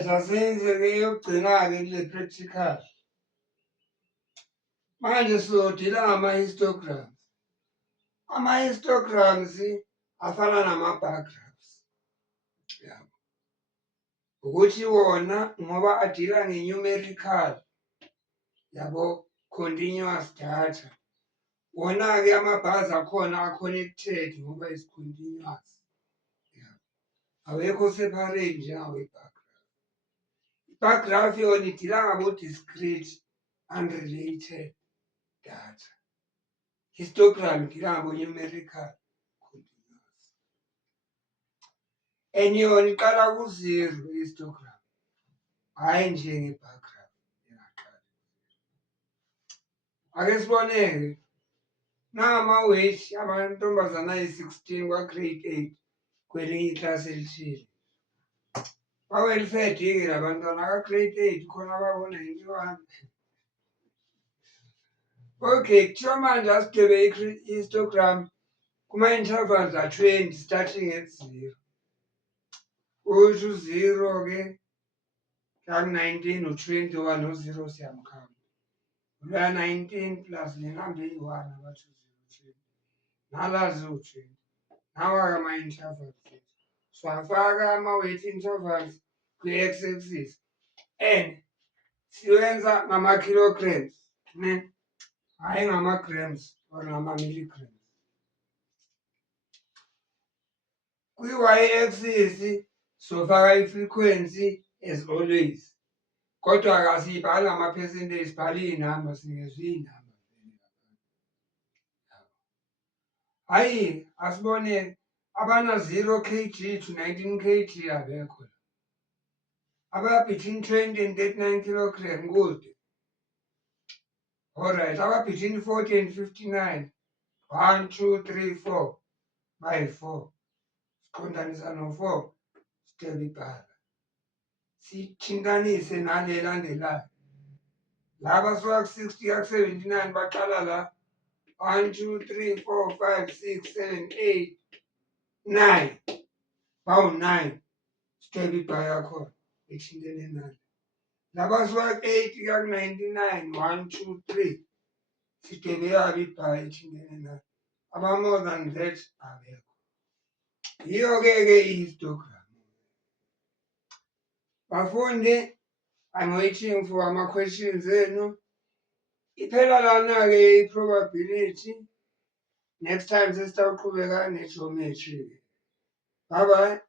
Alright, asenze-ke eyokugcina-ke kule practical. Manje sodila ngama-histograms. Ama-histograms afana nama-bar graphs. Yabo. Ukuthi wona ngoba adila nge-numerical, yabo, continuous data. Wona-ke ama-bars akhona a-connected ngoba is-continuous. Yabo. Awekho separate njengawe-bar graph. I-bar graph yona idila ngabo-discrete unrelated data. Histogram idila ngabo-numerical continuous. And yona iqala ku-0 i-histogram, hhayi njenge-bar graph engaqali. Ake sibone-ke nangama-weight amantombazane ayi-16 kwa-grade 8 kwelinye iklasi elithile. Ba-well-fed-ke la bantwana ka-grade 8 khona babo-91. Okay, kuthiwa manje asidwebe i-histogram kuma-intervals a-20 starting at 0. Kusho u-0-ke ngaku-19 u-20 ngoba no-0 siyamkhamba. Loya 19 plus le number eyi-1 abathi u-0, nalazi u-20. Nawa-ke ama-intervals ethu. Siwafaka ama-weight intervals kwi-x axis and siwenza ngama-kilograms, ne? Hhayi ngama-grams or ngama-milligrams. Kwi-y axis sofaka i-frequency as always. Kodwa asiyibhali ngama-percentage, sibhala iy'namba, singezwe iy'namba. Hhayi, asibone abana-0 kg to 19 kg abekho. Aba-between 20 and 39 kilogram kude. Alright, aba-between 40 and 59. 1, 2, 3, 4. Bayi-4. Siqondanisa no-4, sidwebe ibhala. Sithintanise nale elandelayo. Laba suka ku-60 kaku-79 baqala la. 1, 2, 3, 4, 5, 6, 7, 8, 9. Bawu-9. Sidwebe ibhala yakhona ethintene nale. Laba suka ku-80 kaku-99. 1, 2, 3. Sidwebe yabo ibhala ethintene nale. Aba-more than that abekho. Yiyo-ke i-histogram. Bafundi, I'm waiting for ama-questions enu. Iphela lana-ke i-probability. Next time sesitawuqhubeka ne-geometry. Bye bye.